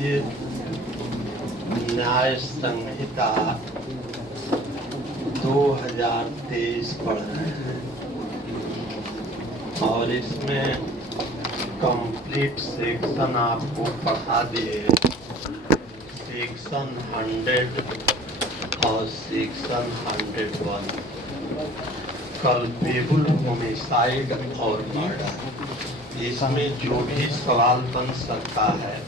भारतीय न्याय संहिता 2023 पढ़ रहे हैं और इसमें कंप्लीट सेक्शन आपको पढ़ा दिए। सेक्शन 100 और सेक्शन 101 कल्पेबल होमिसाइड और मर्डर। इसमें जो भी सवाल बन सकता है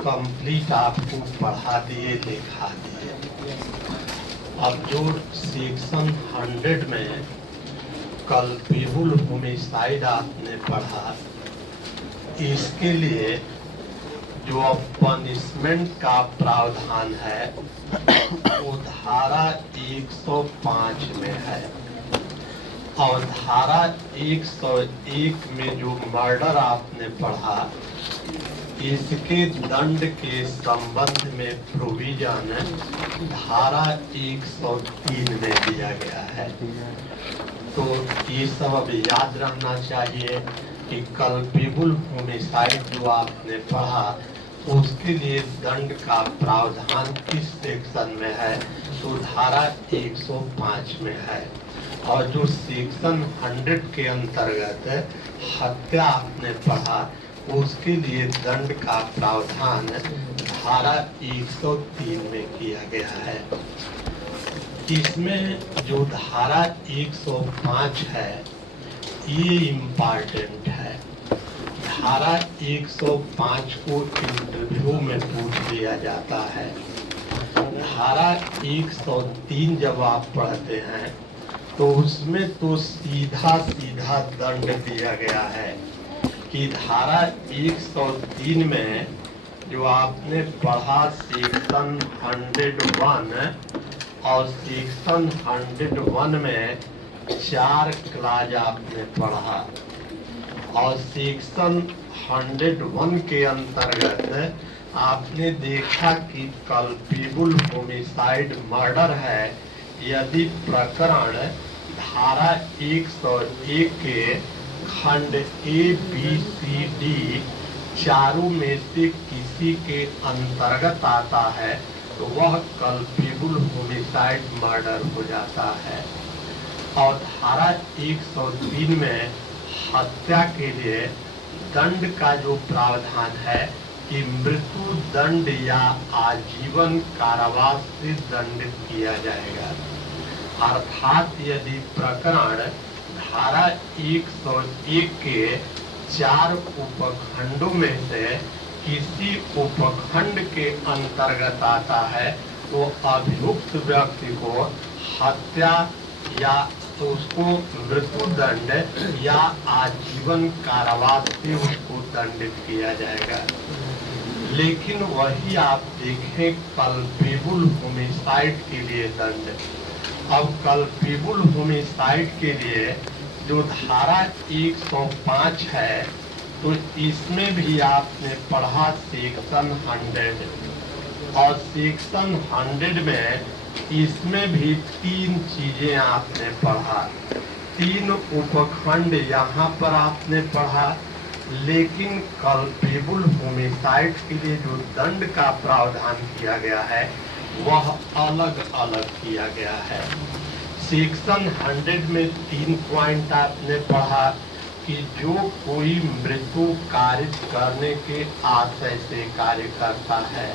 कंप्लीट आपको पढ़ा दिए, लिखा दिए। अब जो सेक्शन 100 में कल्पेबल होमिसाइड आपने पढ़ा, इसके लिए जो पनिशमेंट का प्रावधान है वो धारा 105 में है और धारा 101 में जो मर्डर आपने पढ़ा, इसके दंड के संबंध में प्रोविजन धारा 103 में दिया गया है। तो ये सब अब याद रहना चाहिए कि कल्पेबल होमिसाइड जो आपने पढ़ा उसके लिए दंड का प्रावधान किस सेक्शन में है, तो धारा 105 में है। और जो सेक्शन 100 के अंतर्गत हत्या आपने पढ़ा उसके लिए दंड का प्रावधान धारा 103 में किया गया है। इसमें जो धारा 105 है ये इम्पॉर्टेंट है। धारा 105 को इंटरव्यू में पूछ लिया जाता है। धारा 103 जब आप पढ़ते हैं तो उसमें तो सीधा सीधा दंड दिया गया है कि धारा 103 में जो आपने पढ़ा सेक्शन 101 और सेक्शन 101 में 4 क्लाज आपने पढ़ा और सेक्शन 101 के अंतर्गत आपने देखा कि कल्पेबल होमिसाइड मर्डर है यदि प्रकरण धारा 101 के खंड ए बी सी डी चारों में से किसी के अंतर्गत आता है तो वह कल्पेबल होमिसाइड मर्डर हो जाता है। और धारा 103 में हत्या के लिए दंड का जो प्रावधान है कि मृत्यु दंड या आजीवन कारावास से दंडित किया जाएगा। अर्थात यदि प्रकरण धारा 101 के 4 उपखंडों में से किसी उपखंड के अंतर्गत आता है तो अभियुक्त व्यक्ति को हत्या या तो उसको मृत्यु दंड या आजीवन कारावास से उसको दंडित किया जाएगा। लेकिन वही आप देखें कल्पेबल होमिसाइड के लिए दंड। अब कल्पेबल होमिसाइड के लिए जो धारा 105 है तो इसमें भी आपने पढ़ा सेक्शन 100 और सेक्शन 100 में इसमें भी 3 चीजें आपने पढ़ा। 3 उपखंड यहाँ पर आपने पढ़ा, लेकिन कल्पेबल होमिसाइड के लिए जो दंड का प्रावधान किया गया है वह अलग अलग किया गया है। सेक्शन 100 में 3 पॉइंट आपने पढ़ा कि जो कोई मृत्यु कारित करने के आशय से कार्य करता है,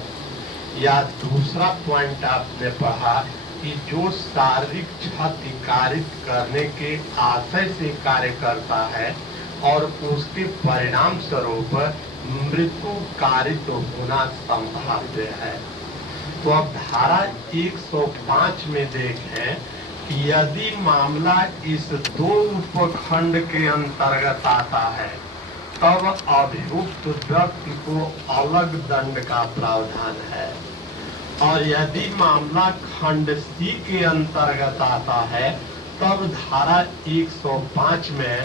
या दूसरा पॉइंट आपने पढ़ा कि जो शारीरिक क्षति कारित करने के आशय से कार्य करता है और उसके परिणाम स्वरूप मृत्यु कारित होना संभाव्य है। तो अब धारा 105 में देखें कि यदि मामला इस 2 उपखंड के अंतर्गत आता है तब अभियुक्त व्यक्ति को अलग दंड का प्रावधान है, और यदि मामला खंड सी के अंतर्गत आता है तब धारा 105 में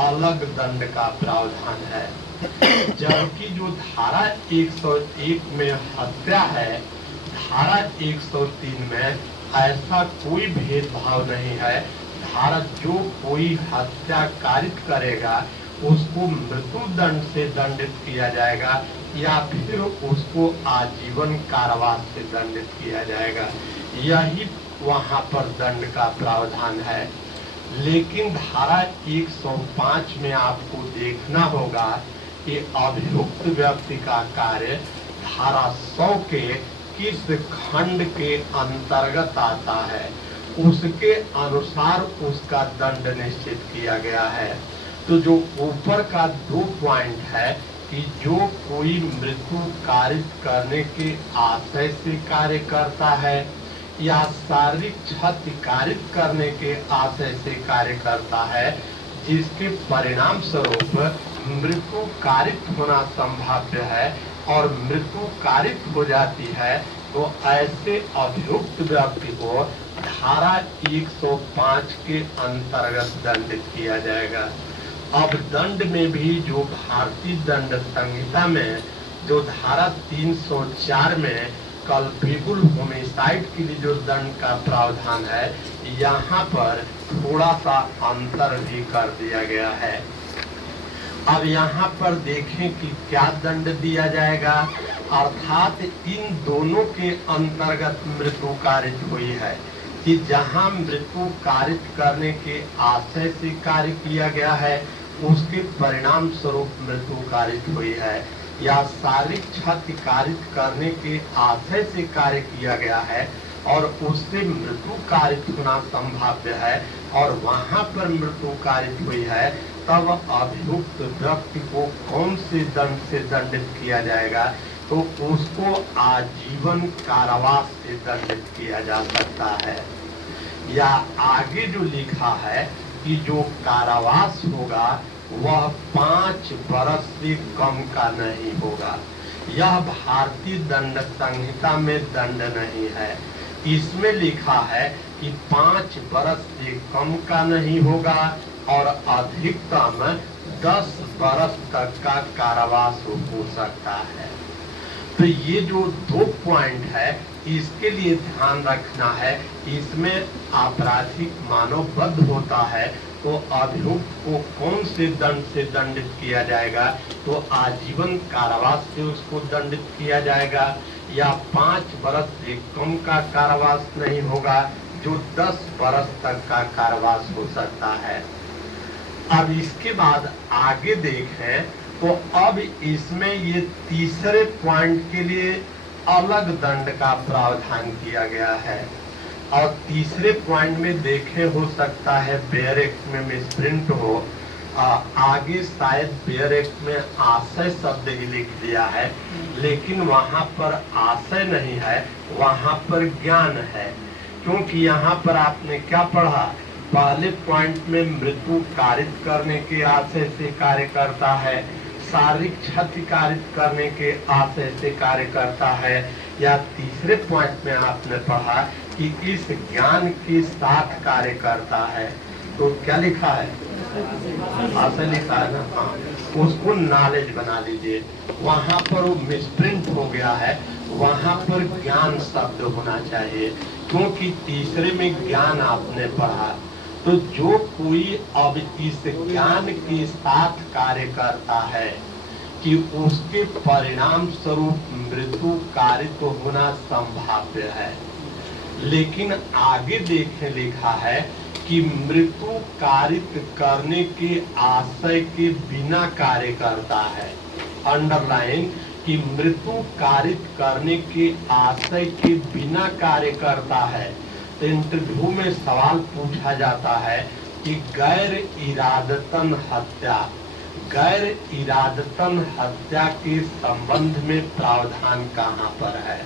अलग दंड का प्रावधान है। जबकि जो धारा 101 में हत्या है, धारा 103 में ऐसा कोई भेदभाव नहीं है। धारा जो कोई हत्या कारित करेगा उसको मृत्यु दंड से दंडित किया जाएगा या फिर उसको आजीवन कारावास से दंडित किया जाएगा। यही वहां पर दंड का प्रावधान है। लेकिन धारा 105 में आपको देखना होगा कि अभियुक्त व्यक्ति का कार्य धारा 100 के किस खंड के अंतर्गत आता है, उसके अनुसार उसका दंड निश्चित किया गया है। तो जो ऊपर का 2 पॉइंट है कि जो कोई मृत्यु कारित करने के आशय से कार्य करता है या शारीरिक क्षति कारित करने के आशय से कार्य करता है, जिसके परिणाम स्वरूप मृत्यु कारित होना संभाव्य है और मृत्यु कारित हो जाती है, तो ऐसे अभियुक्त व्यक्ति को धारा 105 के अंतर्गत दंडित किया जाएगा। अब दंड में भी जो भारतीय दंड संहिता में जो धारा 304 में कल्पेबल होमिसाइड के लिए जो दंड का प्रावधान है, यहाँ पर थोड़ा सा अंतर भी कर दिया गया है। अब यहाँ पर देखें कि क्या दंड दिया जाएगा, अर्थात इन दोनों के अंतर्गत मृत्यु कारित हुई है कि जहाँ मृत्यु कारित करने के आशय से कार्य किया गया है, उसके परिणाम स्वरूप मृत्यु कारित हुई है, या शारीरिक क्षति कारित करने के आशय से कार्य किया गया है और उससे मृत्यु कारित होना संभाव्य है और वहां पर मृत्यु कारित हुई है, तब अभियुक्त व्यक्ति को कौन से दंड से दंडित किया जाएगा, तो उसको आजीवन कारावास से दंडित किया जा सकता है। या आगे जो लिखा है कि जो कारावास होगा वह 5 वर्ष से कम का नहीं होगा। यह भारतीय दंड संहिता में दंड नहीं है। इसमें लिखा है कि 5 वर्ष से कम का नहीं होगा और अधिकतम 10 वर्ष तक का कारावास हो सकता है। तो ये जो 2 पॉइंट है, इसके लिए ध्यान रखना है। इसमें आपराधिक मानवबद्ध होता है तो अभियुक्त को कौन से दंड से दंडित किया जाएगा, तो आजीवन कारावास से उसको दंडित किया जाएगा या 5 वर्ष से कम का कारावास नहीं होगा, जो 10 वर्ष तक का कारावास हो सकता है। अब इसके बाद आगे देखें तो अब इसमें ये तीसरे पॉइंट के लिए अलग दंड का प्रावधान किया गया है। और तीसरे पॉइंट में देखे, हो सकता है बेयर एक्ट में मिसप्रिंट हो, आगे शायद बेयर एक्ट में आशय शब्द ही लिख दिया है, लेकिन वहां पर आशय नहीं है, वहां पर ज्ञान है। क्योंकि यहाँ पर आपने क्या पढ़ा, पहले पॉइंट में मृत्यु कारित करने के आशय से कार्य करता है, शारीरिक क्षति कारित करने के आशय से कार्य करता है, या तीसरे पॉइंट में आपने पढ़ा कि इस ज्ञान के साथ कार्य करता है। तो क्या लिखा है, आशय लिखा है ना, हाँ, उसको नॉलेज बना लीजिए। वहां पर वो मिसप्रिंट हो गया है, वहां पर ज्ञान शब्द होना चाहिए, क्योंकि तीसरे में ज्ञान आपने पढ़ा। तो जो कोई अब इस ज्ञान के साथ कार्य करता है कि उसके परिणाम स्वरूप मृत्यु कारित होना संभाव्य है। लेकिन आगे देखें, लिखा है कि मृत्यु कारित करने के आशय के बिना कार्य करता है। अंडरलाइन कि मृत्यु कारित करने के आशय के बिना कार्य करता है। तो इंटरव्यू में सवाल पूछा जाता है कि गैर इरादतन हत्या के संबंध में प्रावधान कहाँ पर है।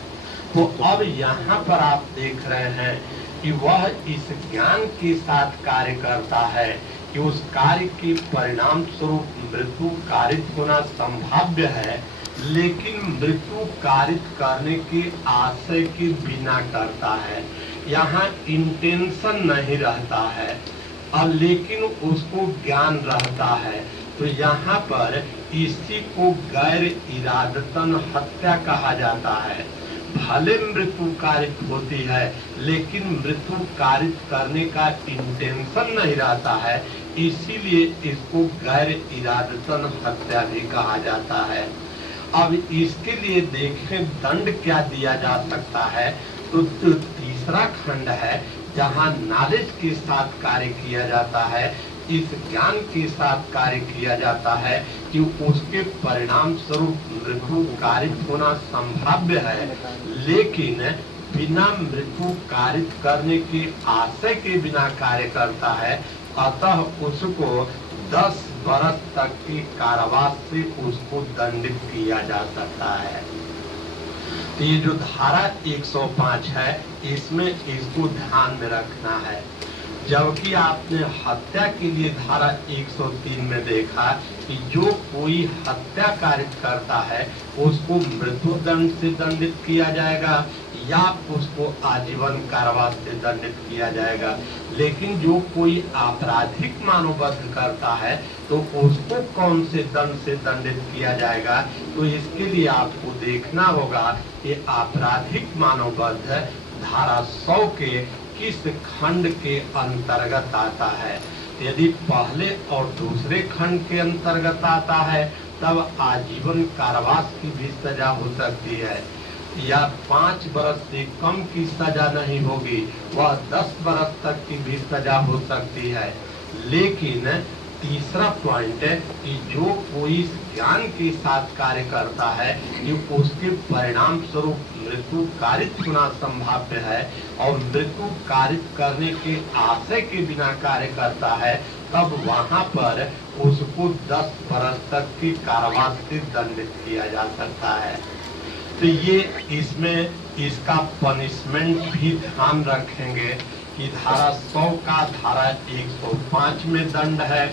तो अब यहाँ पर आप देख रहे हैं कि वह इस ज्ञान के साथ कार्य करता है कि उस कार्य के परिणाम स्वरूप मृत्यु कारित होना संभाव्य है, लेकिन मृत्यु कारित करने के आशय के बिना करता है। यहाँ इंटेंशन नहीं रहता है और लेकिन उसको ज्ञान रहता है। तो यहाँ पर इसी को गैर इरादतन हत्या कहा जाता है। भले मृत्यु कारित होती है, लेकिन मृत्यु कारित करने का इंटेंशन नहीं रहता है, इसीलिए इसको गैर इरादतन हत्या भी कहा जाता है। अब इसके लिए देखें दंड क्या दिया जा सकता है। तो जो तीसरा खंड है जहां नॉलेज के साथ कार्य किया जाता है, इस ज्ञान के साथ कार्य किया जाता है कि उसके परिणाम स्वरूप मृत्यु कारित होना संभाव्य है, लेकिन बिना मृत्यु कारित करने के आशय के बिना कार्य करता है, अतः उसको 10 वर्ष तक की कारावास से उसको दंडित किया जा सकता है। तो ये जो धारा 105 है, इसमें इसको ध्यान में रखना है। जबकि आपने हत्या के लिए धारा 103 में देखा कि जो कोई हत्या कार्य करता है उसको मृत्यु दंड से दंडित किया जाएगा या उसको आजीवन कारावास से दंडित किया जाएगा, लेकिन जो कोई आपराधिक मानवबद्ध करता है तो उसको कौन से दंड से दंडित किया जाएगा। तो इसके लिए आपको देखना होगा कि आपराधिक मानवबद्ध धारा 100 के किस खंड के अंतर्गत आता है। यदि पहले और दूसरे खंड के अंतर्गत आता है तब आजीवन कारावास की भी सजा हो सकती है, या 5 वर्ष से कम की सजा नहीं होगी, वह 10 वर्ष तक की भी सजा हो सकती है। लेकिन तीसरा पॉइंट है कि जो कोई ज्ञान के साथ कार्य करता है कि उसके परिणाम स्वरूप मृत्यु कारित होना संभाव्य है और मृत्यु कारित करने के आशय के बिना कार्य करता है, तब वहां पर उसको 10 वर्ष तक की कारावास से दंडित किया जा सकता है। तो ये इसमें इसका पनिशमेंट भी ध्यान रखेंगे कि धारा 100 का धारा 105 में दंड है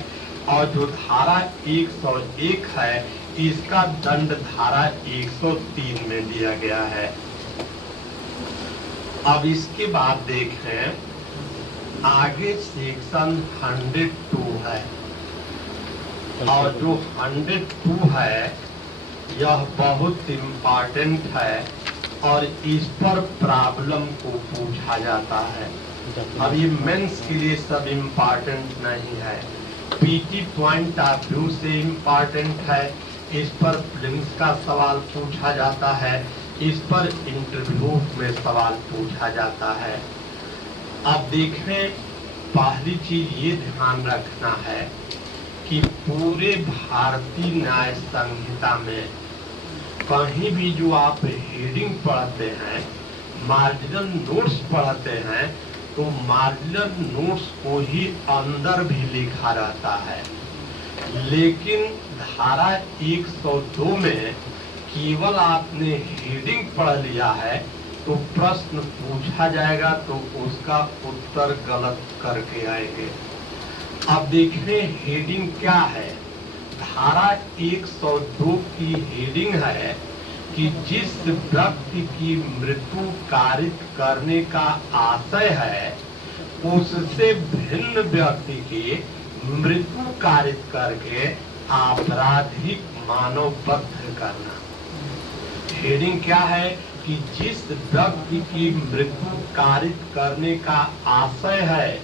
और जो धारा 101 है इसका दंड धारा 103 में दिया गया है। अब इसके बाद देखें आगे सेक्शन 102 है, और जो 102 है यह बहुत इम्पोर्टेंट है और इस पर प्रॉब्लम को पूछा जाता है। अब ये मेंस के लिए सब इम्पोर्टेंट नहीं है, पीटी पॉइंट ऑफ व्यू से इम्पोर्टेंट है। इस पर प्रीलिम्स का सवाल पूछा जाता है, इस पर इंटरव्यू में सवाल पूछा जाता है। अब देखें, पहली चीज ये ध्यान रखना है कि पूरे भारतीय न्याय संहिता में कहीं भी जो आप हेडिंग पढ़ते हैं, मार्जिनल नोट्स पढ़ते हैं, तो मार्जिनल नोट्स को ही अंदर भी लिखा रहता है। लेकिन धारा 102 में केवल आपने हेडिंग पढ़ लिया है तो प्रश्न पूछा जाएगा तो उसका उत्तर गलत करके आएंगे। अब देखिए हेडिंग क्या है। धारा 102 की हेडिंग है कि जिस व्यक्ति की मृत्यु कारित करने का आशय है उससे भिन्न व्यक्ति की मृत्यु कारित करके आपराधिक मानवबद्ध करना। हेडिंग क्या है कि जिस व्यक्ति की मृत्यु कारित करने का आशय है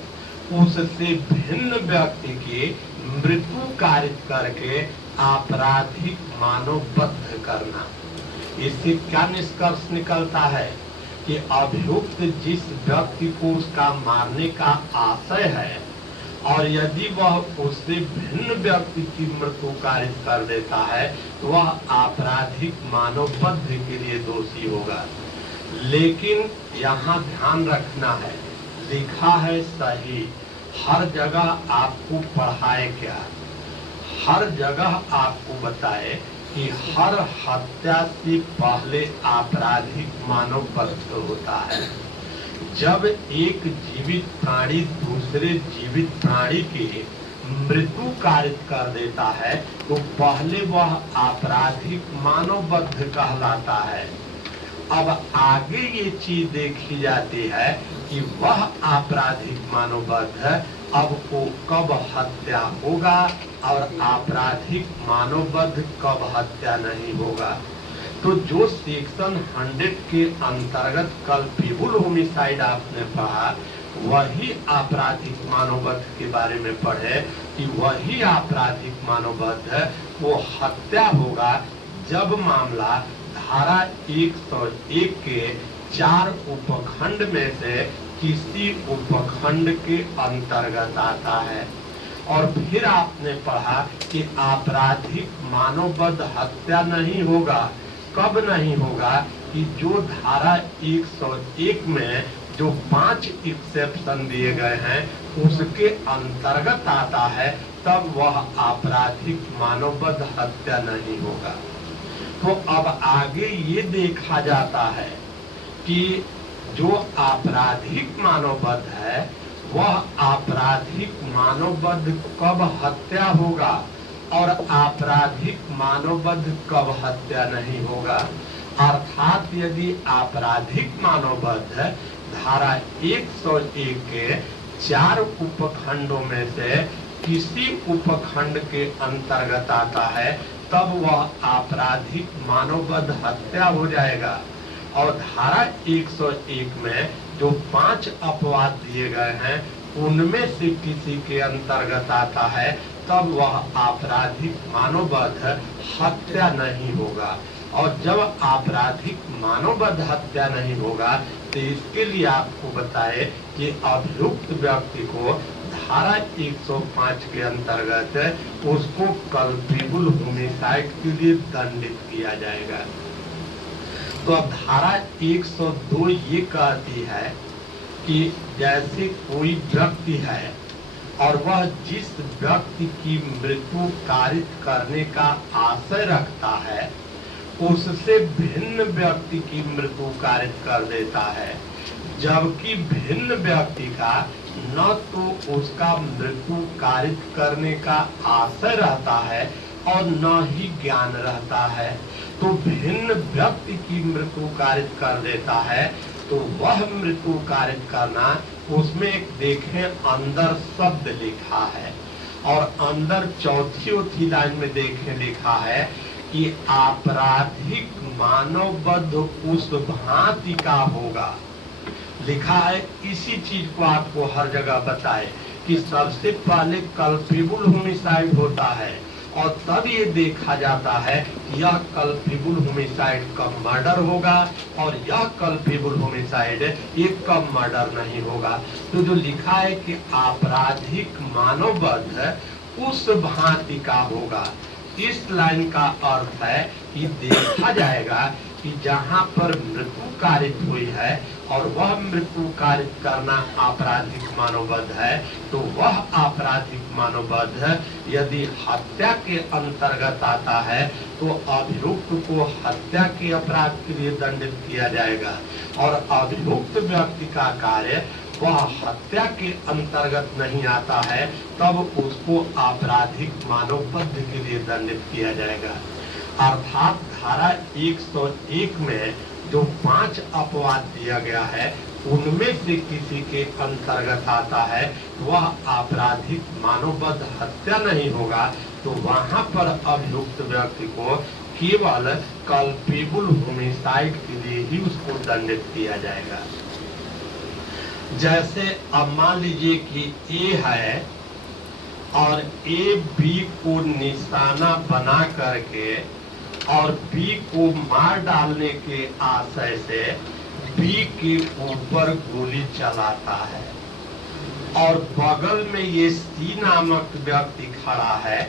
उससे भिन्न व्यक्ति की मृत्यु कारित करके आपराधिक मानवबद्ध करना। इससे क्या निष्कर्ष निकलता है कि अभियुक्त जिस व्यक्ति को उसका मारने का आशय है और यदि वह उससे भिन्न व्यक्ति की मृत्यु कारित कर देता है तो वह आपराधिक मानवबद्ध के लिए दोषी होगा। लेकिन यहाँ ध्यान रखना है, लिखा है सही, हर जगह आपको पढ़ाए क्या, हर जगह आपको बताए कि हर हत्या से पहले आपराधिक मानवबद्ध होता है। जब एक जीवित प्राणी दूसरे जीवित प्राणी की मृत्यु कारित कर देता है तो पहले वह आपराधिक मानवबद्ध कहलाता है। अब आगे ये चीज देखी जाती है कि वह आपराधिक मानवबद्ध अब को कब हत्या होगा और आपराधिक मानवबद्ध कब हत्या नहीं होगा। तो जो सेक्शन 100 के अंतर्गत कल्पेबल होमिसाइड आपने पढ़ा वही आपराधिक मानववध के बारे में पढ़े कि वही आपराधिक मानववध वो हत्या होगा जब मामला धारा 101 के 4 उपखंड में से किसी उपखंड के अंतर्गत आता है। और फिर आपने पढ़ा कि आपराधिक मानववध हत्या नहीं होगा। कब नहीं होगा? कि जो धारा 101 में जो 5 एक्सेप्शन दिए गए हैं उसके अंतर्गत आता है, तब वह आपराधिक मानववध हत्या नहीं होगा। तो अब आगे ये देखा जाता है कि जो आपराधिक मानववध है वह आपराधिक मानववध कब हत्या होगा और आपराधिक मानववध कब हत्या नहीं होगा। अर्थात यदि आपराधिक मानववध धारा 101 के 4 उपखंडों में से किसी उपखंड के अंतर्गत आता है, तब वह आपराधिक मानववध हत्या हो जाएगा। और धारा 101 में जो 5 अपवाद दिए गए हैं उनमें से किसी के अंतर्गत आता है, तब वह आपराधिक मानववध हत्या नहीं होगा। और जब आपराधिक मानववध हत्या नहीं होगा तो इसके लिए आपको बताए कि अभियुक्त व्यक्ति को धारा 105 के अंतर्गत उसको कल्पेबल होमिसाइड के लिए दंडित किया जाएगा। तो अब धारा 102 ये कहती है कि जैसे कोई व्यक्ति है और वह जिस व्यक्ति की मृत्यु कारित करने का आशय रखता है उससे भिन्न व्यक्ति की मृत्यु कारित कर देता है, जबकि भिन्न व्यक्ति का न तो उसका मृत्यु कारित करने का आशय रहता है और न ही ज्ञान रहता है, तो भिन्न व्यक्ति की मृत्यु कारित कर देता है। तो वह मृत्यु कारित करना, उसमें देखें अंदर शब्द लिखा है और अंदर चौथी लाइन में देखें लिखा है कि आपराधिक मानववध उस भांति का होगा। लिखा है इसी चीज को आपको हर जगह बताए कि सबसे पहले कल्पेबल होमिसाइड होता है और तब ये देखा जाता है कि यह कल्पेबल होमिसाइड कब मर्डर होगा और यह कल्पेबल होमिसाइड ये कब मर्डर नहीं होगा। तो जो लिखा है कि आपराधिक मानववध उस भांति का होगा, इस लाइन का अर्थ है कि देखा जाएगा कि जहां पर मृत्यु कारित हुई है और वह मृत्यु कारित करना आपराधिक मानववध है, तो वह आपराधिक मानववध यदि हत्या के अंतर्गत आता है तो अभियुक्त को हत्या के अपराध के लिए दंडित किया जाएगा और अभियुक्त व्यक्ति का कार्य वह हत्या के अंतर्गत नहीं आता है, तब उसको आपराधिक मानववध के लिए दंडित किया जाएगा। अर्थात धारा 101 में जो 5 अपवाद दिया गया है उनमें से किसी के अंतर्गत आता है, वह आपराधिक मानववध हत्या नहीं होगा। तो वहां पर अभियुक्त व्यक्ति को केवल कल्पेबल होमिसाइड के लिए ही उसको दंडित किया जाएगा। जैसे अब मान लीजिए कि ए है और ए बी को निशाना बना करके और बी को मार डालने के आशय से बी के ऊपर गोली चलाता है और बगल में ये सी नामक व्यक्ति खड़ा है,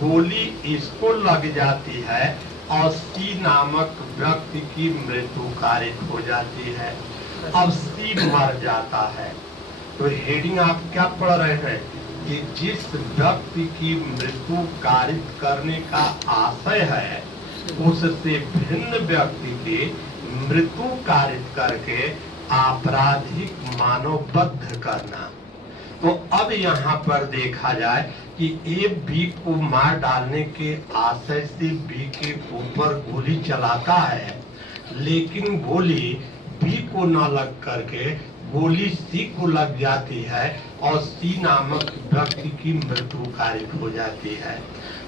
गोली इसको लग जाती है और सी नामक व्यक्ति की मृत्यु कारित हो जाती है। अब सी मर जाता है। तो हेडिंग आप क्या पढ़ रहे हैं कि जिस व्यक्ति की मृत्यु कारित करने का आशय है उससे भिन्न व्यक्ति की मृत्यु कारित करके आपराधिक मानववध करना। तो अब यहाँ पर देखा जाए कि ए बी को मार डालने के आशय से बी के ऊपर गोली चलाता है, लेकिन गोली बी को न लग करके गोली सी को लग जाती है और सी नामक व्यक्ति की मृत्यु कारित हो जाती है।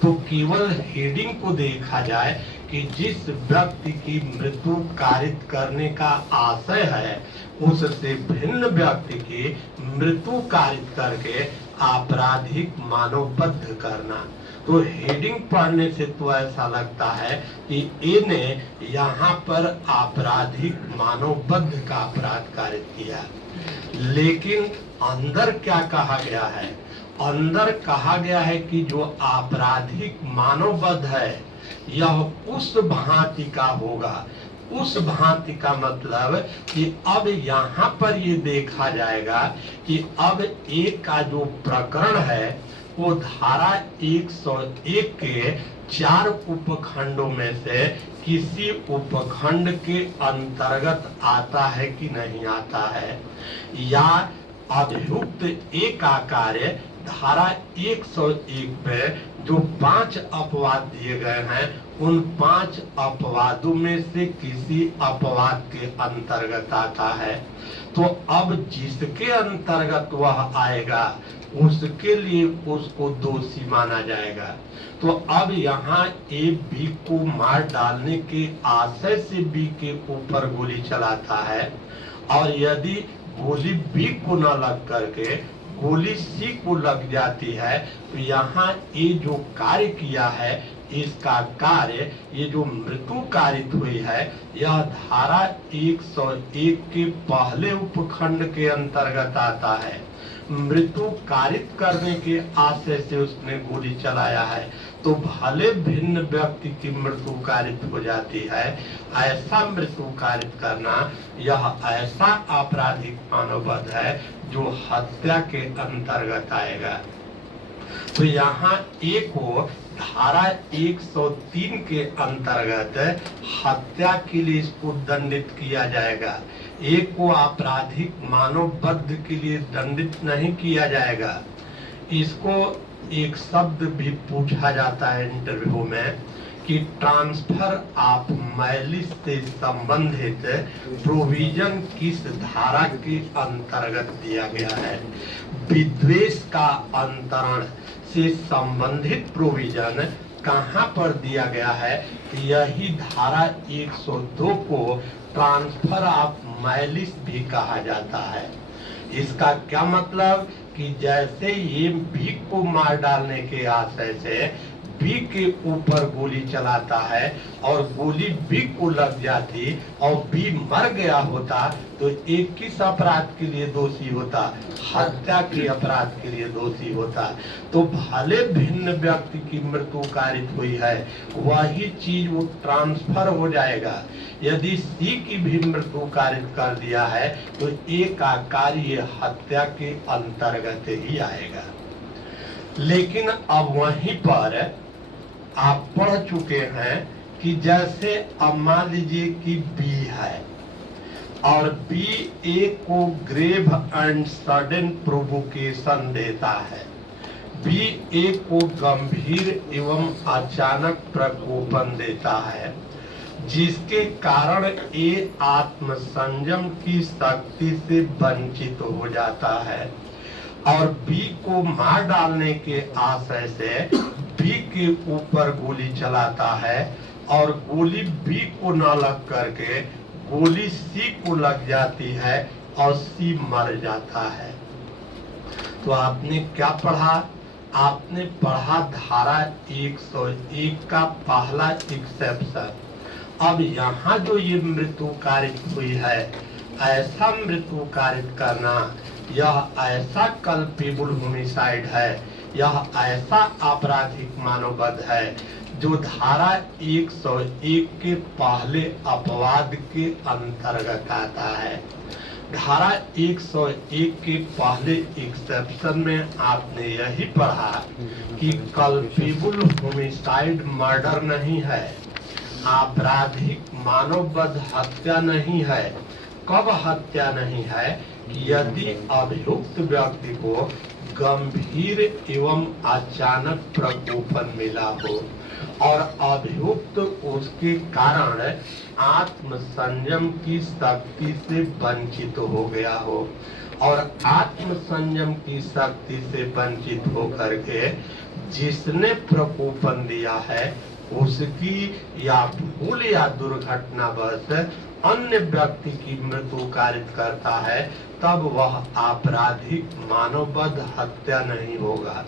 तो केवल हेडिंग को देखा जाए कि जिस व्यक्ति की मृत्यु कारित करने का आशय है उससे भिन्न व्यक्ति की मृत्यु कारित करके आपराधिक मानवबद्ध करना। तो हेडिंग पढ़ने से तो ऐसा लगता है कि इन्हें यहाँ पर आपराधिक मानवबद्ध का अपराध कारित किया, लेकिन अंदर क्या कहा गया है? अंदर कहा गया है कि जो आपराधिक मानवबद्ध है यह उस भांति का होगा। उस भांति का मतलब कि अब यहाँ पर ये देखा जाएगा कि अब एक का जो प्रकरण है वो धारा 101 के 4 उपखंडों में से किसी उपखंड के अंतर्गत आता है कि नहीं आता है, या अभियुक्त एक का कार्य धारा 101 पे जो 5 अपवाद दिए गए हैं उन 5 अपवादों में से किसी अपवाद के अंतर्गत आता है। तो अब जिसके अंतर्गत वह आएगा उसके लिए उसको दोषी माना जाएगा। तो अब यहाँ ए बी को मार डालने के आशय से बी के ऊपर गोली चलाता है, और यदि गोली बी को न लग करके गोली सी को लग जाती है तो यहाँ ये जो कार्य किया है इसका कार्य, ये जो मृत्यु कारित हुई है यह धारा 101 के पहले उपखंड के अंतर्गत आता है। मृत्यु कारित करने के आशय से उसने गोली चलाया है तो भले भिन्न व्यक्ति की मृत्यु कारित हो जाती है, ऐसा मृत्यु कारित करना यह ऐसा आपराधिक मानवबद्ध है जो हत्या के अंतर्गत आएगा। तो यहाँ एक को धारा 103 के अंतर्गत हत्या के लिए इसको दंडित किया जाएगा। एक को आपराधिक मानवबद्ध के लिए दंडित नहीं किया जाएगा। इसको एक शब्द भी पूछा जाता है इंटरव्यू में कि ट्रांसफर ऑफ मैलिस से संबंधित प्रोविजन किस धारा के अंतर्गत दिया गया है। विद्वेष का अंतरण से संबंधित प्रोविजन कहाँ पर दिया गया है? यही धारा 102 को ट्रांसफर ऑफ मैलिस भी कहा जाता है। इसका क्या मतलब कि जैसे ये बी को मार डालने के आशय से बी के ऊपर गोली चलाता है और गोली बी को लग जाती और बी मर गया होता तो एक किस अपराध के लिए दोषी होता? हत्या के अपराध के लिए दोषी होता। तो भले भिन्न व्यक्ति की मृत्यु कारित हुई है वही चीज वो ट्रांसफर हो जाएगा। यदि सी की भी मृत्यु कारित कर दिया है तो ए का कार्य हत्या के अंतर्गत ही आएगा। लेकिन अब वहीं पर आप पढ़ चुके हैं कि जैसे अब मान लीजिए कि बी है और बी ए को ग्रेव एंड सडन प्रोवोकेशन देता है, बी ए को गंभीर एवं अचानक प्रकोपन देता है जिसके कारण ए आत्मसंयम की शक्ति से वंचित हो जाता है और बी को मार डालने के आशय से बी के ऊपर गोली चलाता है और गोली बी को न लग करके गोली सी को लग जाती है और सी मर जाता है। तो आपने क्या पढ़ा? आपने पढ़ा धारा 101 का पहला एक्सेप्शन। अब यहाँ जो ये मृत्यु कारित हुई है, ऐसा मृत्यु कारित करना यह ऐसा कल्पेबल होमिसाइड है, यह ऐसा आपराधिक मानवबद्ध है जो धारा 101 के पहले अपवाद के अंतर्गत आता है। धारा 101 के पहले एक्सेप्शन में आपने यही पढ़ा कि कल्पेबल होमिसाइड मर्डर नहीं है, आपराधिक मानवबद्ध हत्या नहीं है। कब हत्या नहीं है? यदि अभियुक्त व्यक्ति को गंभीर एवं अचानक प्रकोपन मिला हो और अभियुक्त उसके कारण आत्मसंयम की शक्ति से वंचित हो गया हो और आत्मसंयम की शक्ति से वंचित होकर के जिसने प्रकोपन दिया है उसकी या भूल या दुर्घटनावश अन्य व्यक्ति की मृत्यु कारित करता है तब वह आपराधिक मानववध हत्या नहीं होगा।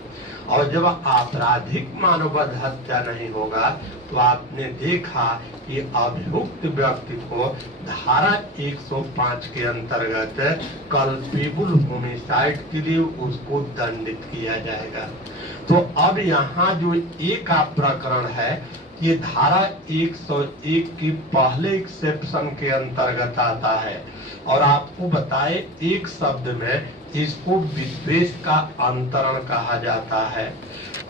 और जब आपराधिक मानववध हत्या नहीं होगा तो आपने देखा कि अभियुक्त व्यक्ति को धारा 105 के अंतर्गत कल्पेबल होमिसाइड के लिए उसको दंडित किया जाएगा। तो अब यहाँ जो एक प्रकरण है ये धारा 101 की पहले एक्सेप्शन के अंतर्गत आता है। और आपको बताए एक शब्द में इसको विद्वेष का अंतरण कहा जाता है।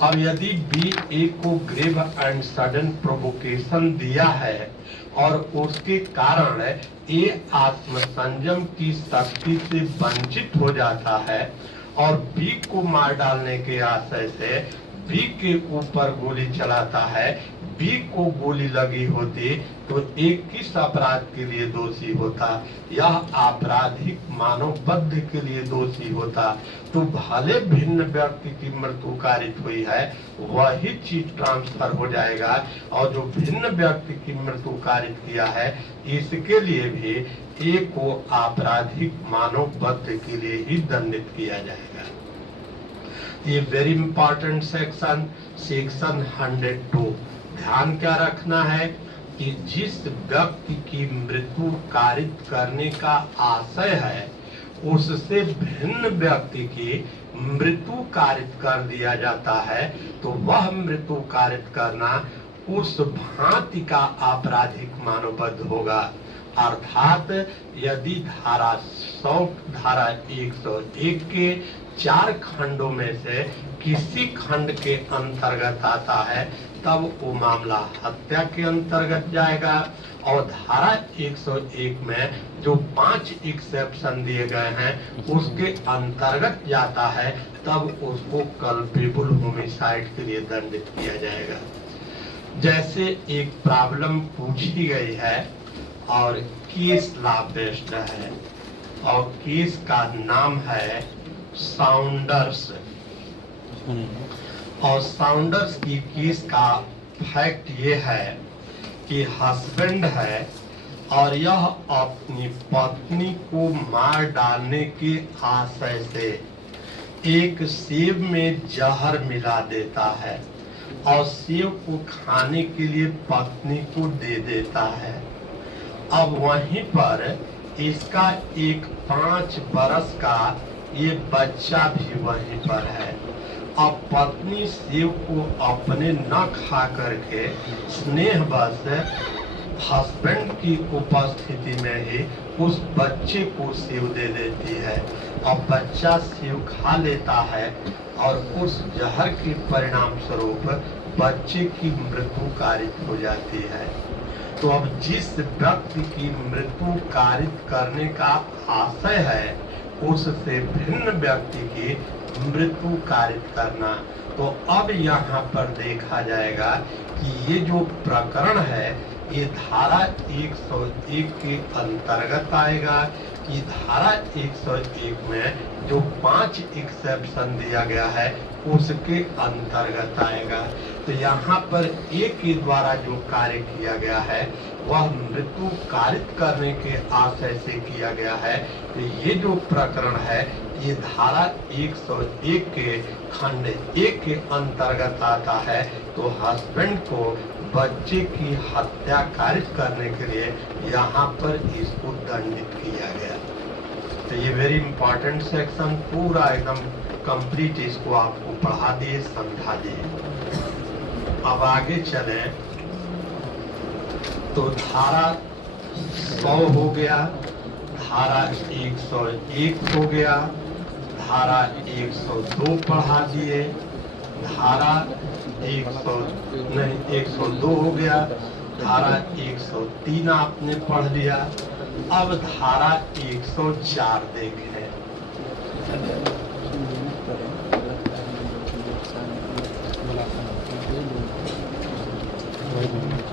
अब यदि बी ए को ग्रेव एंड सडन प्रोवोकेशन दिया है और उसके कारण ए आत्मसंयम की शक्ति से वंचित हो जाता है और बी को मार डालने के आशय से बी के ऊपर गोली चलाता है, बी को गोली लगी होती तो एक किस अपराध के लिए दोषी होता? यह आपराधिक मानववध के लिए दोषी होता। तो भले भिन्न व्यक्ति की मृत्यु कारित हुई है वही चीज ट्रांसफर हो जाएगा और जो भिन्न व्यक्ति की मृत्यु कारित किया है इसके लिए भी एक को आपराधिक मानववध के लिए ही दंडित किया जाएगा। ये वेरी इंपॉर्टेंट सेक्शन 102। ध्यान क्या रखना है कि जिस व्यक्ति की मृत्यु कारित करने का आशय है उससे भिन्न व्यक्ति की मृत्यु कारित कर दिया जाता है तो वह मृत्यु कारित करना उस भांति का आपराधिक मानववध होगा। अर्थात यदि धारा 100 धारा 101 के 4 खंडों में से किसी खंड के अंतर्गत आता है तब वो मामला हत्या के अंतर्गत जाएगा। और धारा 101 में जो 5 एक्सेप्शन दिए गए हैं उसके अंतर्गत जाता है तब उसको कल्पेबल होमिसाइड के लिए दंडित किया जाएगा। जैसे एक प्रॉब्लम पूछी गई है और केस लॉ बेस्ड है और केस का नाम है साउंडर्स। और साउंडर्स की केस का फैक्ट ये है कि हस्बैंड है और यह अपनी पत्नी को मार डालने के आशय से एक सेब में जहर मिला देता है और सेब को खाने के लिए पत्नी को दे देता है। अब वहीं पर इसका एक 5 बरस का ये बच्चा भी वहीं पर है। अब पत्नी सेब को अपने न खा करके स्नेहवश हस्बैंड की उपस्थिति में ही उस बच्चे को सेब दे देती है। अब बच्चा सेब खा लेता है और उस जहर के परिणाम स्वरूप बच्चे की मृत्यु कारित हो जाती है। तो अब जिस व्यक्ति की मृत्यु कारित करने का आशय है उससे भिन्न व्यक्ति की मृत्यु कारित करना। तो अब यहाँ पर देखा जाएगा कि ये जो प्रकरण है ये धारा 101 के अंतर्गत आएगा कि धारा 101 में जो 5 एक्सेप्शन दिया गया है उसके अंतर्गत आएगा। तो यहाँ पर एक के द्वारा जो कार्य किया गया है वह मृत्यु कारित करने के आशय से किया गया है। तो ये जो प्रकरण है ये धारा 101 के खंड 1 के अंतर्गत आता है। तो हस्बैंड को बच्चे की हत्या कारित करने के लिए यहाँ पर इसको दंडित किया गया। तो ये वेरी इंपॉर्टेंट सेक्शन पूरा एकदम कंप्लीट इसको आपको पढ़ा दिए समझा दिए। अब आगे चले तो धारा 100 हो गया, धारा 101 हो गया, धारा 102 पढ़ा दिए, धारा 102 हो गया, धारा 103 आपने पढ़ लिया। अब धारा 104 देखें।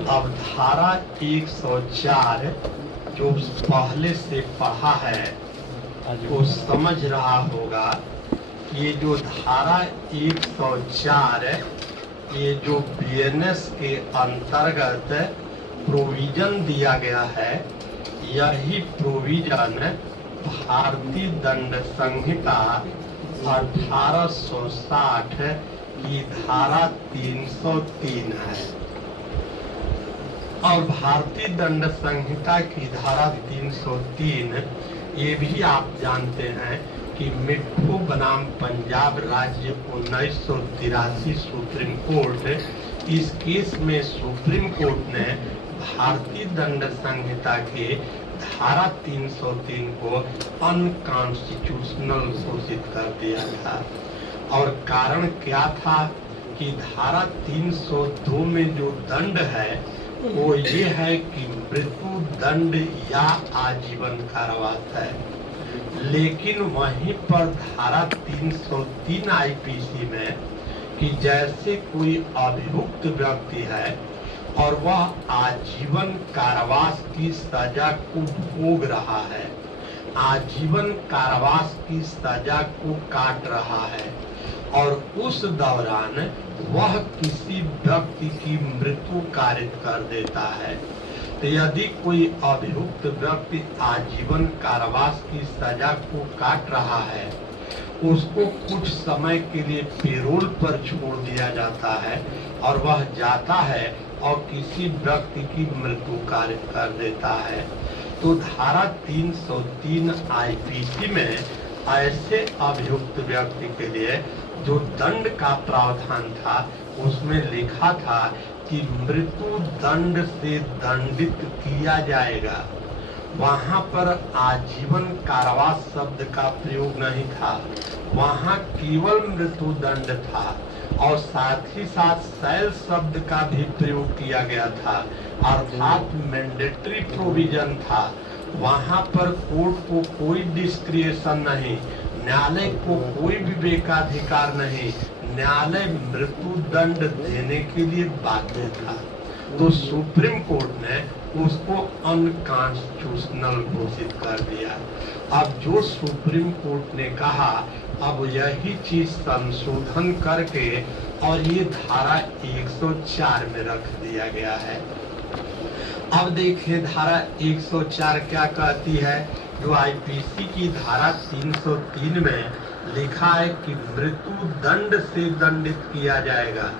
अब धारा 104 जो पहले से पढ़ा है वो समझ रहा होगा। ये जो धारा 104 ये जो बीएनएस के अंतर्गत प्रोविजन दिया गया है यही प्रोविजन भारतीय दंड संहिता 1860 की धारा 303 है। और भारतीय दंड संहिता की धारा 303 ये भी आप जानते हैं कि मिट्ठू बनाम पंजाब राज्य 1983 सुप्रीम कोर्ट, इस केस में सुप्रीम कोर्ट ने भारतीय दंड संहिता के धारा 303 को अनकॉन्स्टिट्यूशनल घोषित कर दिया था। और कारण क्या था कि धारा 302 में जो दंड है वो ये है कि मृत्यु दंड या आजीवन कारावास है। लेकिन वहीं पर धारा 303 आईपीसी में कि जैसे कोई अभियुक्त व्यक्ति है और वह आजीवन कारावास की सजा को भोग रहा है, आजीवन कारावास की सजा को काट रहा है और उस दौरान वह किसी व्यक्ति की मृत्यु कारित कर देता है, तो यदि कोई अभियुक्त व्यक्ति आजीवन कारावास की सजा को काट रहा है, उसको कुछ समय के लिए पेरोल पर छोड़ दिया जाता है और वह जाता है और किसी व्यक्ति की मृत्यु कारित कर देता है, तो धारा 303 आईपीसी में ऐसे अभियुक्त व्यक्ति के लिए जो दंड का प्रावधान था उसमें लिखा था कि मृत्यु दंड से दंडित किया जाएगा। वहां पर आजीवन कारावास शब्द का प्रयोग नहीं था, वहां केवल मृत्यु दंड था और साथ ही साथ सैल शब्द का भी प्रयोग किया गया था, अर्थात मैंडेटरी प्रोविजन था। वहां पर कोर्ट को कोई डिस्क्रिएशन नहीं, न्यायालय को कोई विवेकाधिकार नहीं, न्यायालय मृत्यु दंड देने के लिए बाध्य था। तो सुप्रीम कोर्ट ने उसको अनकॉन्स्टिट्यूशनल घोषित कर दिया। अब जो सुप्रीम कोर्ट ने कहा, अब यही चीज संशोधन करके और ये धारा 104 में रख दिया गया है। अब देखिए धारा 104 क्या कहती है। जो आईपीसी की धारा 303 में लिखा है कि मृत्यु दंड से दंडित किया जाएगा,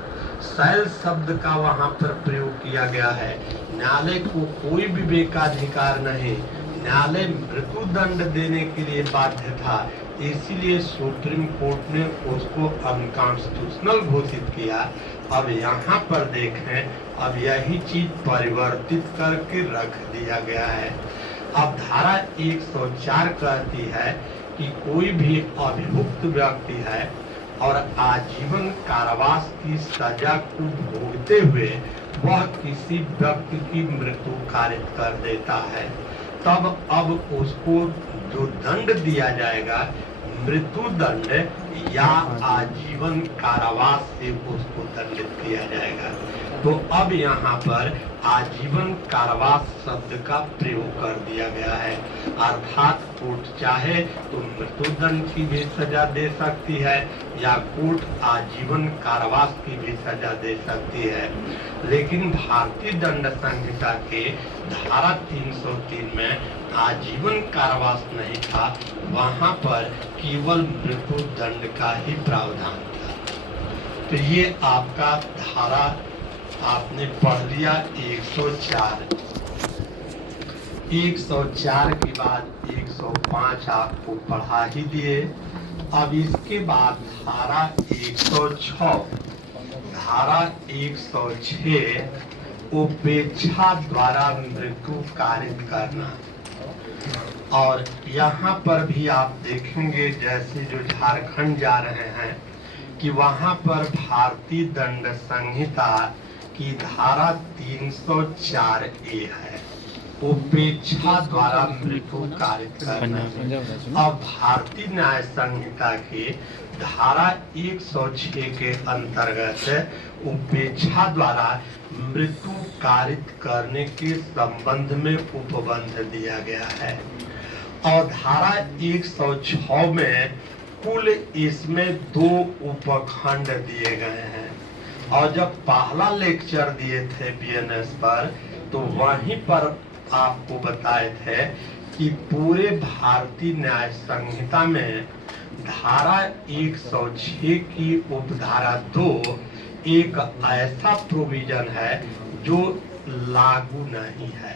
सैल शब्द का वहां पर प्रयोग किया गया है। न्यायालय को कोई विवेकाधिकार नहीं, न्यायालय मृत्यु दंड देने के लिए बाध्य था, इसीलिए सुप्रीम कोर्ट ने उसको अनकॉन्स्टिट्यूशनल घोषित किया। अब यहाँ पर देखें, अब यही चीज परिवर्तित करके रख दिया गया है। अब धारा 104 कहती है कि कोई भी अभियुक्त व्यक्ति है और आजीवन कारावास की सजा को भोगते हुए वह किसी व्यक्ति की मृत्यु कारित कर देता है, तब अब उसको जो दंड दिया जाएगा मृत्यु दंड या आजीवन कारावास से उसको दंडित किया जाएगा। तो अब यहाँ पर आजीवन कारावास शब्द का प्रयोग कर दिया गया है, अर्थात कोर्ट चाहे तो मृत्यु दंड की भी सजा दे सकती है या कोर्ट आजीवन कारावास की भी सजा दे सकती है। लेकिन भारतीय दंड संहिता के धारा 303 में आजीवन कारावास नहीं था, वहां पर केवल मृत्यु दंड का ही प्रावधान था। तो ये आपका धारा आपने पढ़ लिया 104। 104 के बाद 105 आपको पढ़ा ही दिए। अब इसके बाद धारा 106, धारा 106 उपेक्षा द्वारा मृत्यु कारित करना। और यहाँ पर भी आप देखेंगे जैसे जो झारखंड जा रहे हैं कि वहाँ पर भारतीय दंड संहिता की धारा 304A है, उपेक्षा द्वारा मृत्यु कारित करना। अब भारतीय न्याय संहिता के धारा 106 के अंतर्गत उपेक्षा द्वारा मृत्यु कारित करने के संबंध में उपबंध दिया गया है। और धारा 106 में कुल इसमें 2 उपखंड दिए गए हैं। और जब पहला लेक्चर दिए थे बीएनएस पर, तो वहीं पर आपको बताए थे कि पूरे भारतीय न्याय संहिता में धारा 106 की उपधारा 2 एक ऐसा प्रोविजन है जो लागू नहीं है,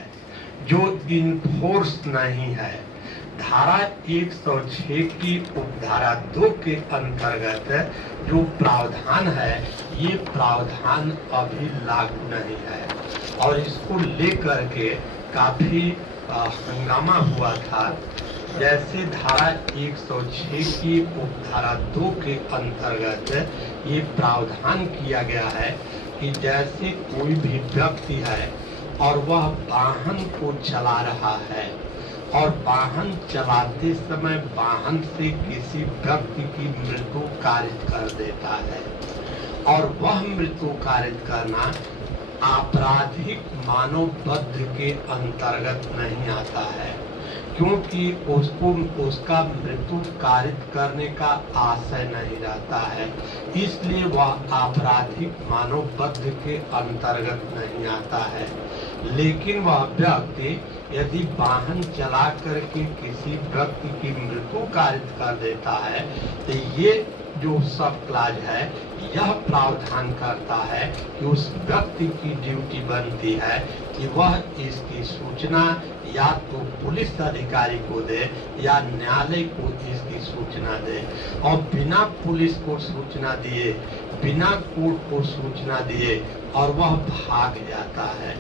जो इन्फोर्स नहीं है। धारा 106 की उपधारा 2 के अंतर्गत जो प्रावधान है, ये प्रावधान अभी लागू नहीं है और इसको लेकर के काफी हंगामा हुआ था। जैसे धारा 106 की उपधारा 2 के अंतर्गत ये प्रावधान किया गया है कि जैसे कोई भी व्यक्ति है और वह वाहन को चला रहा है और वाहन चलाते समय वाहन से किसी व्यक्ति की मृत्यु कारित कर देता है और वह मृत्यु कारित करना आपराधिक मानव वध के अंतर्गत नहीं आता है, क्योंकि उसको उसका मृत्यु कारित करने का आशय नहीं रहता है, इसलिए वह आपराधिक मानव वध के अंतर्गत नहीं आता है। लेकिन वह व्यक्ति यदि वाहन चला करके किसी व्यक्ति की मृत्यु कारित कर देता है तो ये जो सब क्लाज है यह प्रावधान करता है कि उस व्यक्ति की ड्यूटी बनती है कि वह इसकी सूचना या तो पुलिस अधिकारी को दे या न्यायालय को इसकी सूचना दे, और बिना पुलिस को सूचना दिए, बिना कोर्ट को सूचना दिए और वह भाग जाता है,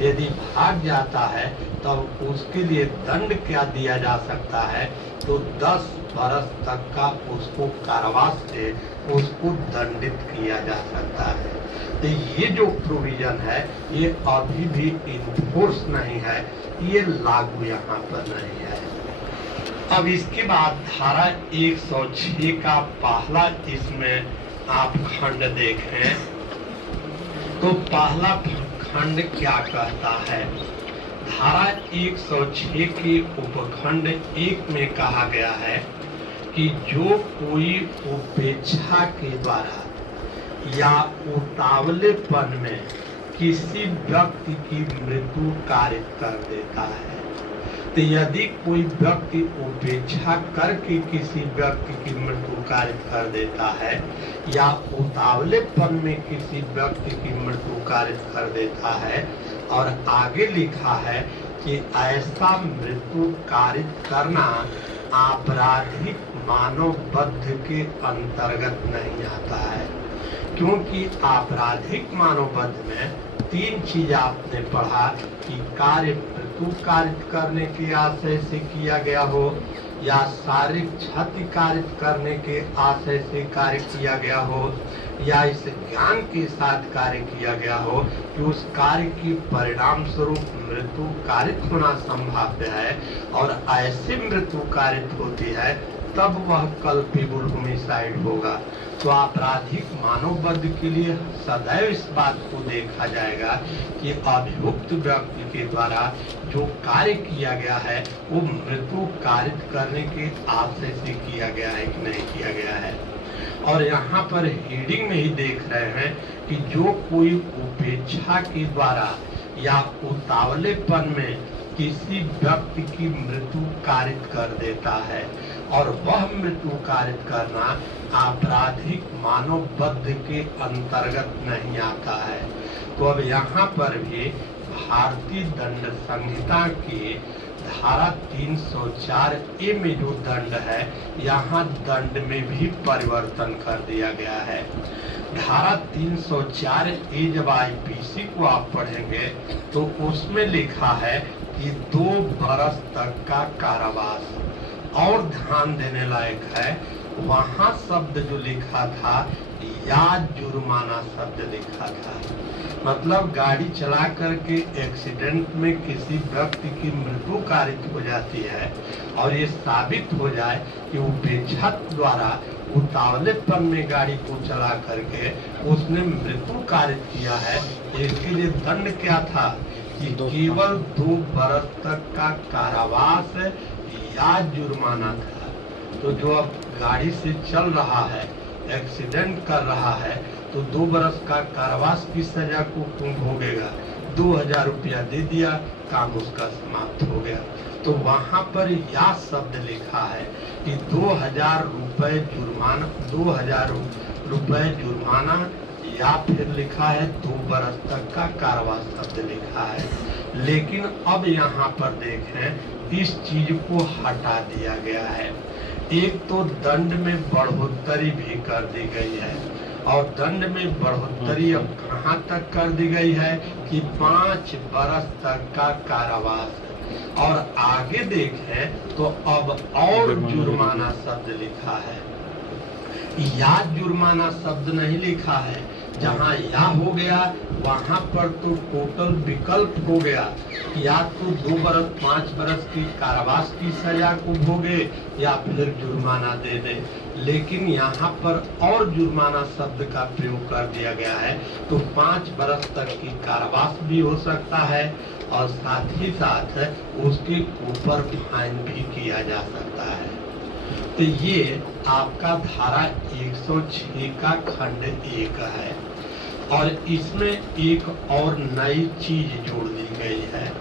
यदि भाग जाता है तब उसके लिए दंड क्या दिया जा सकता है, तो 10 बरस तक का उसको कारावास से उसको दंडित किया जा सकता है। तो ये जो प्रोविजन है ये अभी भी इन्फोर्स नहीं है, ये लागू यहाँ पर नहीं है। अब इसके बाद धारा 106 का पहला इसमें आप खंड देखें तो पहला खंड क्या कहता है। धारा 106 के उपखंड 1 में कहा गया है कि जो कोई उपेक्षा के द्वारा या उतावलेपन में किसी व्यक्ति की मृत्यु कारित कर देता है, तो यदि कोई व्यक्ति उपेक्षा करके किसी व्यक्ति की मृत्यु कारित कर देता है या उतावलेपन में किसी व्यक्ति की मृत्यु कारित कर देता है, और आगे लिखा है कि ऐसा मृत्यु कारित करना आपराधिक मानव वध के अंतर्गत नहीं आता है, क्योंकि आपराधिक मानव वध में 3 चीज आपने पढ़ा कि कार्य मृत्यु कारित करने के आशय से किया गया हो या शारीरिक क्षति कारित करने के आशय से कार्य किया गया हो या इस ज्ञान के साथ कार्य किया गया हो कि उस कार्य की परिणाम स्वरूप मृत्यु कारित होना संभाव्य है, और ऐसे मृत्यु कारित होती है तब वह कल्पेबल होमिसाइड होगा। तो आपराधिक मानव वध के लिए सदैव इस बात को देखा जाएगा कि अभियुक्त व्यक्ति के द्वारा जो कार्य किया गया है वो मृत्यु कारित करने के आशय से किया गया है कि नहीं किया गया है। और यहाँ पर हेडिंग में ही देख रहे हैं कि जो कोई उपेक्षा के द्वारा या उतावलेपन में किसी व्यक्ति की मृत्यु कारित कर देता है और वह मृत्यु कारित करना आपराधिक मानव वध के अंतर्गत नहीं आता है। तो अब यहाँ पर भी भारतीय दंड संहिता की धारा 304A में जो दंड है, यहाँ दंड में भी परिवर्तन कर दिया गया है। धारा 304A जब IPC को आप पढ़ेंगे तो उसमें लिखा है कि 2 बरस तक का कारावास, और ध्यान देने लायक है वहाँ शब्द जो लिखा था या जुर्माना शब्द लिखा था, मतलब गाड़ी चला करके एक्सीडेंट में किसी व्यक्ति की मृत्यु कारित हो जाती है और ये साबित हो जाए कि उपेक्षा द्वारा उतावलेपन में गाड़ी को चला करके उसने मृत्यु कारित किया है, इसके लिए दंड क्या था कि केवल 2 बरस तक का कारावास या जुर्माना था। तो जो अब गाड़ी से चल रहा है, एक्सीडेंट कर रहा है, तो 2 बरस का कारावास की सजा को भोगेगा, 2000 रुपया दे दिया, काम उसका समाप्त हो गया। तो वहां पर यह शब्द लिखा है कि 2000 रुपए जुर्माना, 2000 रुपए जुर्माना, या फिर लिखा है 2 बरस तक का कारावास शब्द लिखा है। लेकिन अब यहाँ पर देखें, इस चीज को हटा दिया गया है। एक तो दंड में बढ़ोतरी भी कर दी गई है, और दंड में बढ़ोतरी अब कहाँ तक कर दी गई है कि 5 बरस तक का कारावास। और आगे देखें तो अब और जुर्माना शब्द लिखा है, या जुर्माना शब्द नहीं लिखा है। जहाँ या हो गया वहां पर तो टोटल विकल्प हो गया, या तो 2 बरस 5 बरस की कारावास की सजा को भोगे या फिर जुर्माना दे दे। लेकिन यहाँ पर और जुर्माना शब्द का प्रयोग कर दिया गया है, तो 5 बरस तक की कारावास भी हो सकता है, और साथ ही साथ उसके ऊपर फाइन भी किया जा सकता है। तो ये आपका धारा 106 का खंड 1 है। और इसमें एक और नई चीज जोड़ दी गई है।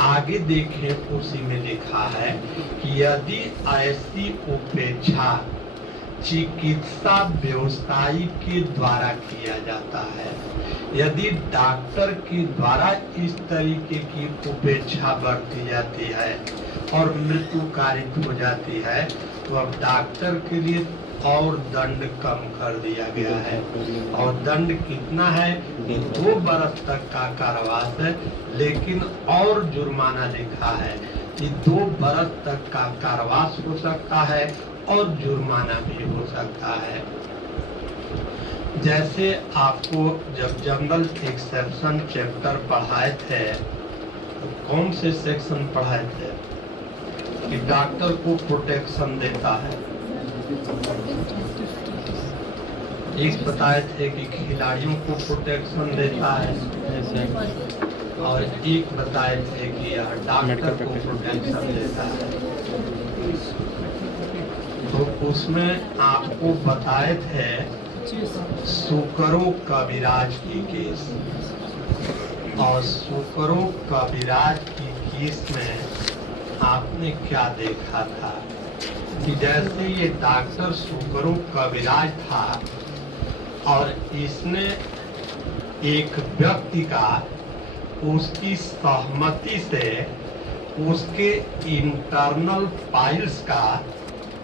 आगे देखें, उसी में लिखा है कि यदि ऐसी उपेक्षा चिकित्सा व्यवसायी के द्वारा किया जाता है, यदि डॉक्टर के द्वारा इस तरीके की उपेक्षा बरती जाती है और मृत्यु कारित हो जाती है, तो अब डॉक्टर के लिए और दंड कम कर दिया गया है। और दंड कितना है? 2 बरस तक का कारावास है, लेकिन और जुर्माना लिखा है कि 2 बरस तक का कारावास हो सकता है और जुर्माना भी हो सकता है। जैसे आपको जब जनरल एक्सेप्शन चैप्टर पढ़ाए थे, तो कौन से सेक्शन पढ़ाए थे कि डॉक्टर को प्रोटेक्शन देता है? एक बताए थे कि खिलाड़ियों को प्रोटेक्शन देता है, और एक बताए थे कि डॉक्टर को प्रोटेक्शन देता है। तो उसमें आपको बताए थे सुकरो कविराज की केस, और सुकरो कविराज की केस में आपने क्या देखा था कि जैसे ये डॉक्टर सुकरो कविराज था, और इसने एक व्यक्ति का उसकी सहमति से उसके इंटरनल पाइल्स का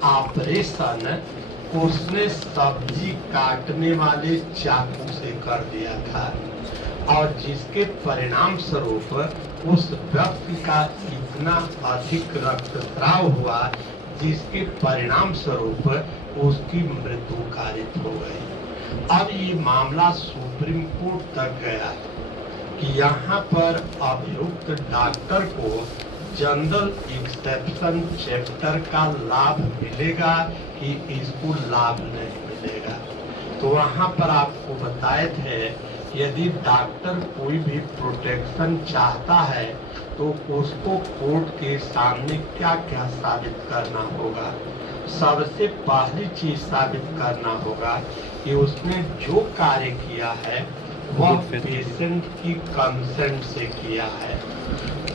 ऑपरेशन उसने सब्जी काटने वाले चाकू से कर दिया था, और जिसके परिणाम स्वरूप उस व्यक्ति का इतना अधिक रक्तस्राव हुआ, जिसके परिणाम स्वरूप उसकी मृत्यु कारित हो गई। अब ये मामला सुप्रीम कोर्ट तक गया कि यहाँ पर अभियुक्त डॉक्टर को जनरल एक्सेप्शन चैप्टर का लाभ मिलेगा कि इसको लाभ नहीं मिलेगा। तो वहाँ पर आपको बताए थे यदि डॉक्टर कोई भी प्रोटेक्शन चाहता है तो उसको कोर्ट के सामने क्या क्या साबित करना होगा। सबसे पहली चीज साबित करना होगा कि उसने जो कार्य किया है वह पेशेंट की कंसेंट से किया है।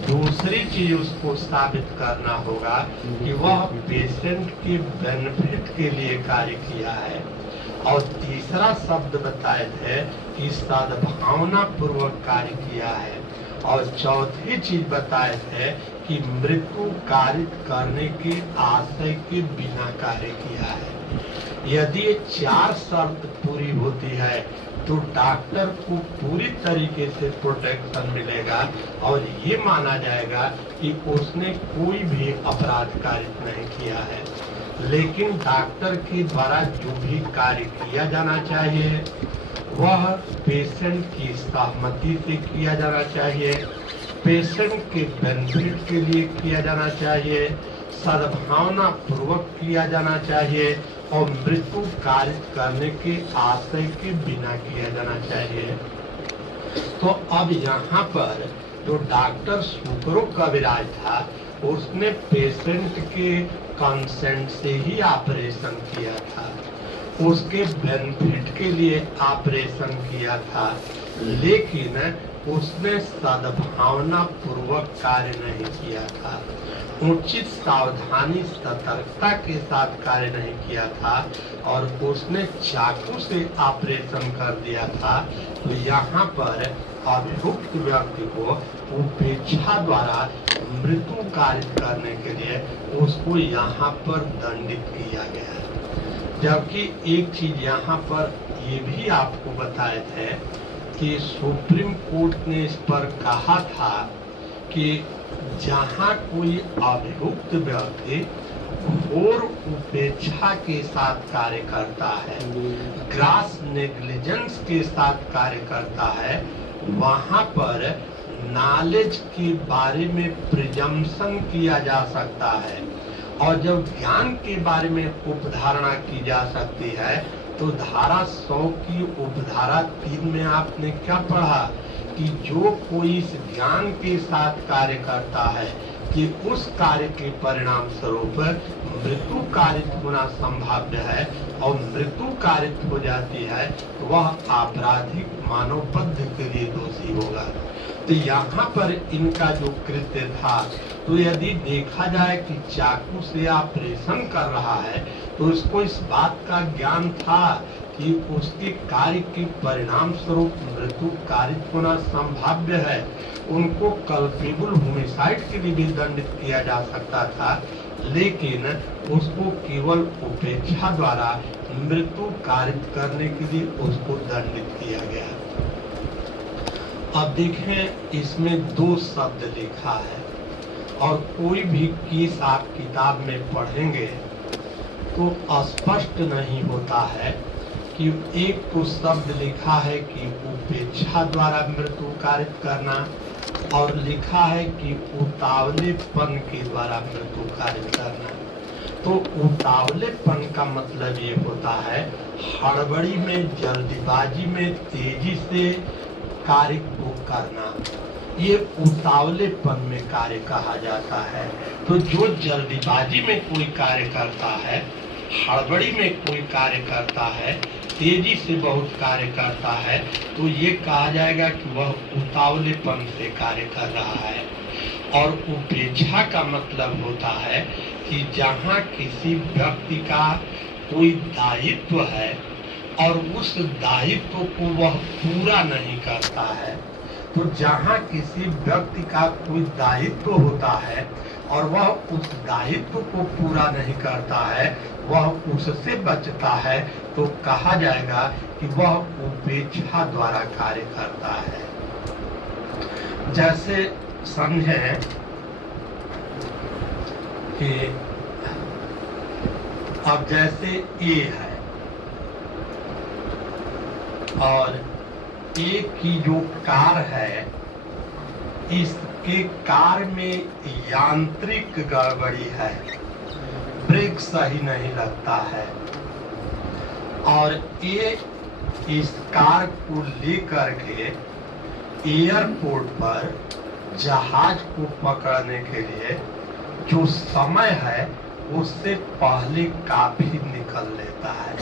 दूसरी चीज उसको साबित करना होगा कि वह पेशेंट के बेनिफिट के लिए कार्य किया है। और तीसरा शब्द बताए थे कि सद्भावना पूर्वक कार्य किया है। और चौथी चीज बताए थे कि मृत्यु कारित करने के आशय के बिना कार्य किया है। यदि ये 4 शर्त पूरी होती है तो डॉक्टर को पूरी तरीके से प्रोटेक्शन मिलेगा, और ये माना जाएगा कि उसने कोई भी अपराध कारित नहीं किया है। लेकिन डॉक्टर के द्वारा जो भी कार्य किया जाना चाहिए वह पेशेंट की सहमति से किया जाना चाहिए, पेशेंट के बेनिफिट के लिए किया जाना चाहिए, सद्भावना पूर्वक किया जाना चाहिए, और मृत्यु कारित करने के आशय के बिना किया जाना चाहिए। तो अब यहाँ पर जो डॉक्टर सुकरो कविराज था उसने पेशेंट के कंसेंट से ही ऑपरेशन किया था, उसके बेनिफिट के लिए ऑपरेशन किया था। लेकिन उसने सद्भावना पूर्वक कार्य नहीं किया था, उचित सावधानी सतर्कता के साथ कार्य नहीं किया था और उसने चाकू से ऑपरेशन कर दिया था, तो यहाँ पर अभियुक्त व्यक्ति को उपेक्षा द्वारा मृत्यु कारित करने के लिए उसको यहाँ पर दंडित किया गया है। जबकि एक चीज यहाँ पर ये भी आपको बताए थे कि सुप्रीम कोर्ट ने इस पर कहा था कि जहाँ कोई अभियुक्त व्यक्ति घोर उपेक्षा के साथ कार्य करता है, ग्रास नेग्लिजेंस के साथ कार्य करता है, वहाँ पर नॉलेज के बारे में प्रिजम्पशन किया जा सकता है। और जब ज्ञान के बारे में उपधारणा की जा सकती है तो धारा 100 की उपधारा 3 में आपने क्या पढ़ा कि जो कोई इस ज्ञान के साथ कार्य करता है कि उस कार्य के परिणाम स्वरूप मृत्यु कारित होना संभाव्य है और मृत्यु कारित हो जाती है तो वह आपराधिक मानवबद्ध के लिए दोषी होगा। तो यहाँ पर इनका जो कृत्य था, तो यदि देखा जाए कि चाकू से ऑपरेशन कर रहा है तो उसको इस बात का ज्ञान था कि उसके कार्य के परिणाम स्वरूप मृत्यु कारित होना संभाव्य है। उनको कल्पेबल होमिसाइड के लिए भी दंडित किया जा सकता था, लेकिन उसको केवल उपेक्षा द्वारा मृत्यु कारित करने के लिए उसको दंडित किया गया। अब देखें, इसमें 2 शब्द लिखा है और कोई भी केस आप किताब में पढ़ेंगे तो स्पष्ट नहीं होता है कि एक तो शब्द लिखा है कि उपेक्षा द्वारा मृत्यु कारित करना और लिखा है कि उतावलेपन के द्वारा मृत्यु कारित करना। तो उतावलेपन का मतलब ये होता है हड़बड़ी में, जल्दीबाजी में, तेजी से कार्य को करना, ये उतावलेपन में कार्य कहा जाता है। तो जो जल्दीबाजी में कोई कार्य करता है, हड़बड़ी में कोई कार्य करता है, तेजी से बहुत कार्य करता है, तो ये कहा जाएगा कि वह उतावलेपन से कार्य कर रहा है। और उपेक्षा का मतलब होता है कि जहाँ किसी व्यक्ति का कोई दायित्व है और उस दायित्व को वह पूरा नहीं करता है, तो जहाँ किसी व्यक्ति का कोई दायित्व होता है और वह उस दायित्व को पूरा नहीं करता है, वह उससे बचता है, तो कहा जाएगा कि वह उपेक्षा द्वारा कार्य करता है। जैसे समझें कि अब जैसे ए है और ए की जो कार है, इसके कार में यांत्रिक गड़बड़ी है, ब्रेक सही नहीं लगता है और ये इस कार को लेकर के एयरपोर्ट पर जहाज को पकड़ने के लिए जो समय है उससे पहले काफी निकल लेता है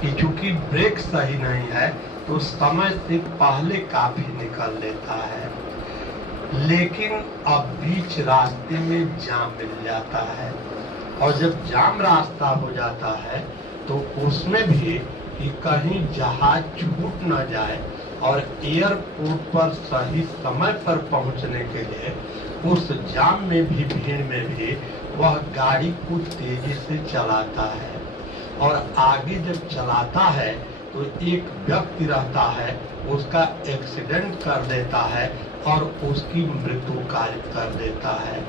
कि चूंकि ब्रेक सही नहीं है तो समय से पहले काफी निकल लेता है। लेकिन अब बीच रास्ते में जाम मिल जाता है और जब जाम रास्ता हो जाता है तो उसमें भी कि कहीं जहाज छूट न जाए और एयरपोर्ट पर सही समय पर पहुंचने के लिए उस जाम में भी, भीड़ में भी वह गाड़ी को तेजी से चलाता है और आगे जब चलाता है तो एक व्यक्ति रहता है, उसका एक्सीडेंट कर देता है और उसकी मृत्यु कारित कर देता है।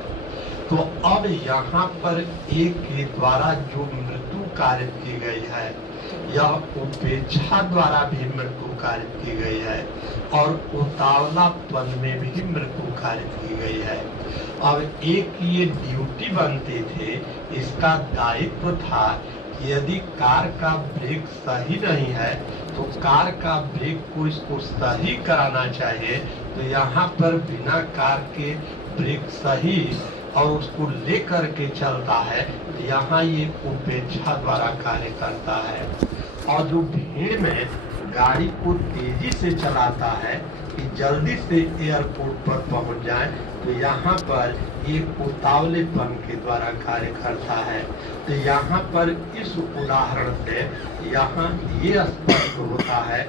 तो अब यहाँ पर एक के द्वारा जो मृत्यु कारित की गई है, यह उपेक्षा द्वारा भी मृत्यु कारित की गई है और उतावलापन में भी मृत्यु कारित की गई है। अब एक ये ड्यूटी बनती थी, इसका दायित्व था कि यदि कार का ब्रेक सही नहीं है तो कार का ब्रेक को इसको सही कराना चाहिए। तो यहाँ पर बिना कार के ब्रेक सही और उसको लेकर के चलता है, यहाँ ये उपेक्षा द्वारा कार्य करता है। और जो भीड़ में गाड़ी को तेजी से चलाता है कि जल्दी से एयरपोर्ट पर पहुंच जाएं, तो यहाँ पर एक उतावलेपन के द्वारा कार्य करता है। तो यहाँ पर इस उदाहरण से यहाँ ये स्पष्ट होता है,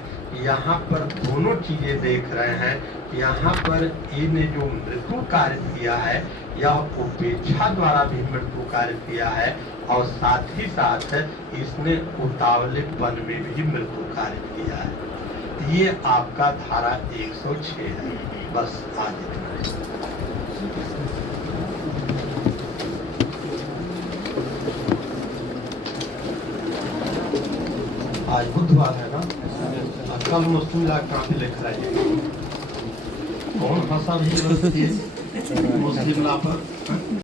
यहाँ पर दोनों चीजें देख रहे हैं। यहाँ पर इन्हें जो मृत्यु कार्य किया है, यह उपेक्षा द्वारा भी मृत्यु कार्य किया है, और साथ ही साथ इसने उतावलेपन में भी मृत्यु कार्य किया है। ये आपका धारा 106 है। बस आज इतना। आज बुधवार है ना, कल मुस्लिम ला कहाँ पे लिख रहा है? कौन भाषा भी मुस्लिम ला पर